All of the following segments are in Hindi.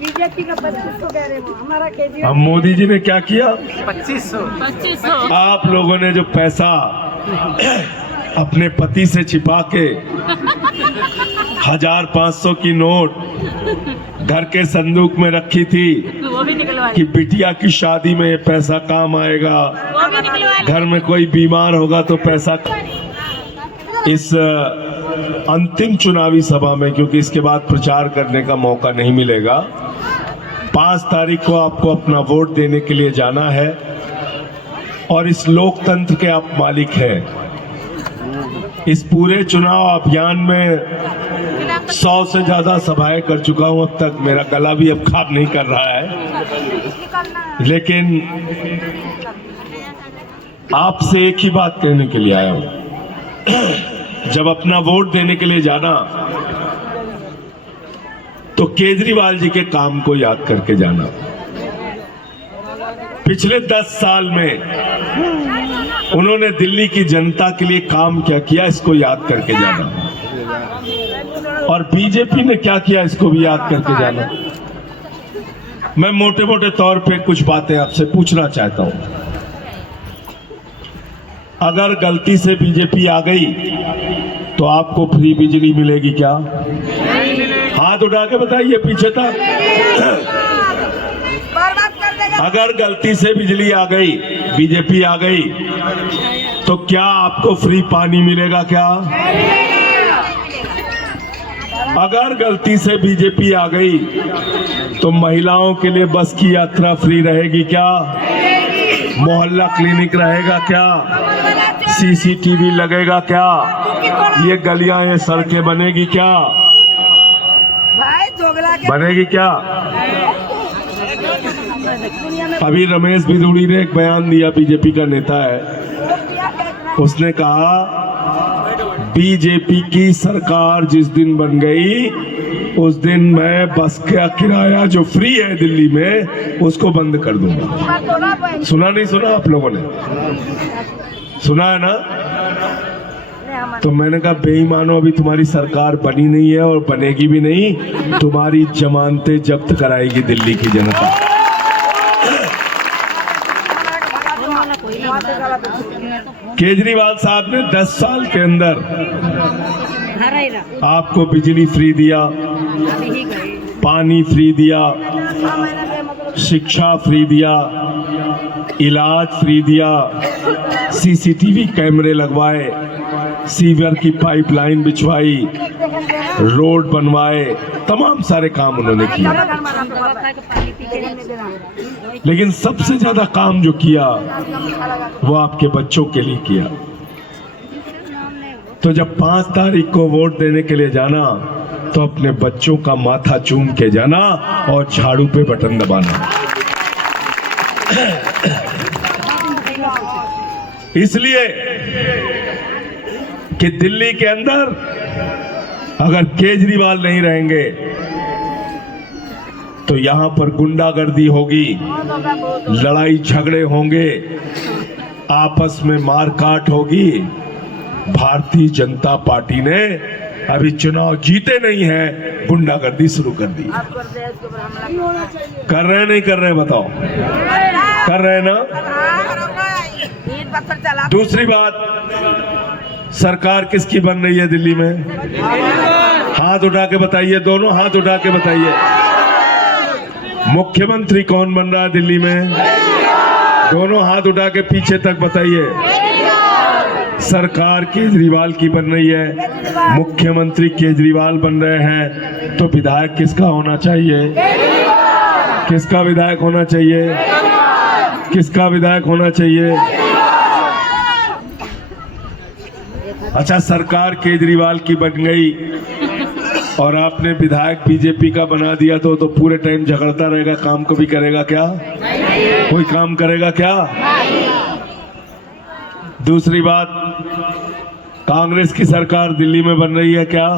बीजेपी का 2500 कह रहे हो, हमारा केजरीवाल। अब मोदी जी ने क्या किया? 2500। आप लोगों ने जो पैसा अपने पति से छिपा के 1500 की नोट घर के संदूक में रखी थी वो भी निकलवा कि बिटिया की शादी में ये पैसा काम आएगा, वो भी निकलवा घर में कोई बीमार होगा तो पैसा। इस अंतिम चुनावी सभा में, क्योंकि इसके बाद प्रचार करने का मौका नहीं मिलेगा, 5 तारीख को आपको अपना वोट देने के लिए जाना है और इस लोकतंत्र के आप मालिक हैं। इस पूरे चुनाव अभियान में 100 से ज्यादा सभाएं कर चुका हूं अब तक। मेरा गला भी अब काम नहीं कर रहा है, लेकिन आपसे एक ही बात कहने के लिए आया हूं। जब अपना वोट देने के लिए जाना तो केजरीवाल जी के काम को याद करके जाना। पिछले 10 साल में उन्होंने दिल्ली की जनता के लिए काम क्या किया, इसको याद करके जाना। और बीजेपी ने क्या किया, इसको भी याद करके जाना। मैं मोटे मोटे तौर पे कुछ बातें आपसे पूछना चाहता हूं। अगर गलती से बीजेपी आ गई तो आपको फ्री बिजली मिलेगी क्या? हाथ उठा के बताइए, पीछे तक। अगर गलती से बिजली आ गई, बीजेपी आ गई, तो क्या आपको फ्री पानी मिलेगा क्या? अगर गलती से बीजेपी आ गई तो महिलाओं के लिए बस की यात्रा फ्री रहेगी क्या? मोहल्ला क्लिनिक रहेगा क्या? सीसीटीवी लगेगा क्या? ये गलियां, ये सड़कें बनेगी क्या? बनेगी क्या? अभी रमेश भिदुड़ी ने एक बयान दिया, बीजेपी का नेता है, उसने कहा बीजेपी की सरकार जिस दिन बन गई उस दिन मैं बस का किराया जो फ्री है दिल्ली में उसको बंद कर दूंगा। सुना नहीं सुना? आप लोगों ने सुना है ना? तो मैंने कहा बेईमानो, अभी तुम्हारी सरकार बनी नहीं है और बनेगी भी नहीं। तुम्हारी जमानतें जब्त कराएगी दिल्ली की जनता। केजरीवाल साहब ने 10 साल के अंदर आपको बिजली फ्री दिया, पानी फ्री दिया, शिक्षा फ्री दिया, इलाज फ्री दिया, सीसीटीवी कैमरे लगवाए, सीवर की पाइपलाइन बिछवाई, रोड बनवाए, तमाम सारे काम उन्होंने किया। लेकिन सबसे ज्यादा काम जो किया वो आपके बच्चों के लिए किया। तो जब 5 तारीख को वोट देने के लिए जाना तो अपने बच्चों का माथा चूम के जाना और झाड़ू पे बटन दबाना। इसलिए कि दिल्ली के अंदर अगर केजरीवाल नहीं रहेंगे तो यहां पर गुंडागर्दी होगी, लड़ाई झगड़े होंगे, आपस में मारकाट होगी। भारतीय जनता पार्टी ने अभी चुनाव जीते नहीं है, गुंडागर्दी शुरू कर दी। कर रहे नहीं कर रहे? बताओ, कर रहे ना? दूसरी बात, सरकार किसकी बन रही है दिल्ली में? हाथ उठा के बताइए, दोनों हाथ उठा के बताइए। मुख्यमंत्री कौन बन रहा है दिल्ली में? दोनों हाथ उठा के पीछे तक बताइए। सरकार केजरीवाल की बन रही है, मुख्यमंत्री केजरीवाल बन रहे हैं, तो विधायक किसका होना चाहिए? किसका विधायक होना चाहिए? किसका विधायक होना चाहिए? अच्छा, सरकार केजरीवाल की बन गई और आपने विधायक बीजेपी का बना दिया तो पूरे टाइम झगड़ता रहेगा, काम कभी करेगा क्या? कोई काम करेगा क्या? दूसरी बात, कांग्रेस की सरकार दिल्ली में बन रही है क्या?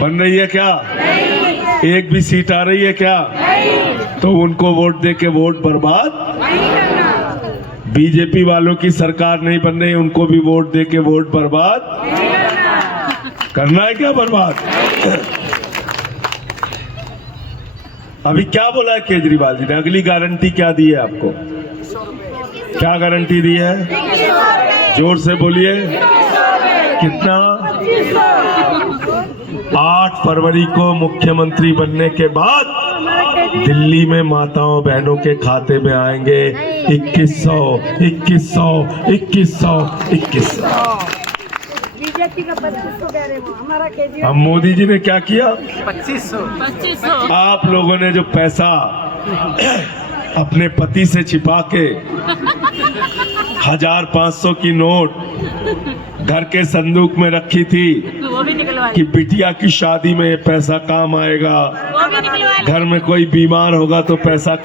बन रही है क्या? एक भी सीट आ रही है क्या? तो उनको वोट दे के वोट बर्बाद। बीजेपी वालों की सरकार नहीं बन रही, उनको भी वोट दे के वोट बर्बाद। करना है क्या बर्बाद? अभी क्या बोला है केजरीवाल जी ने? अगली गारंटी क्या दी है आपको? क्या गारंटी दी है? जोर से बोलिए। कितना? 8 फरवरी को मुख्यमंत्री बनने के बाद दिल्ली में माताओं बहनों के खाते में आएंगे 2100, 2100, 2100, 2100। बीजेपी का 2500 कह रहे हो, हमारा केजरीवाल अब मोदी जी ने क्या किया? 2500। आप लोगों ने जो पैसा अपने पति से छिपा के 1500 की नोट घर के संदूक में रखी थी वो भी निकलवा कि बिटिया की शादी में ये पैसा काम आएगा, वो भी निकलवा घर में कोई बीमार होगा तो पैसा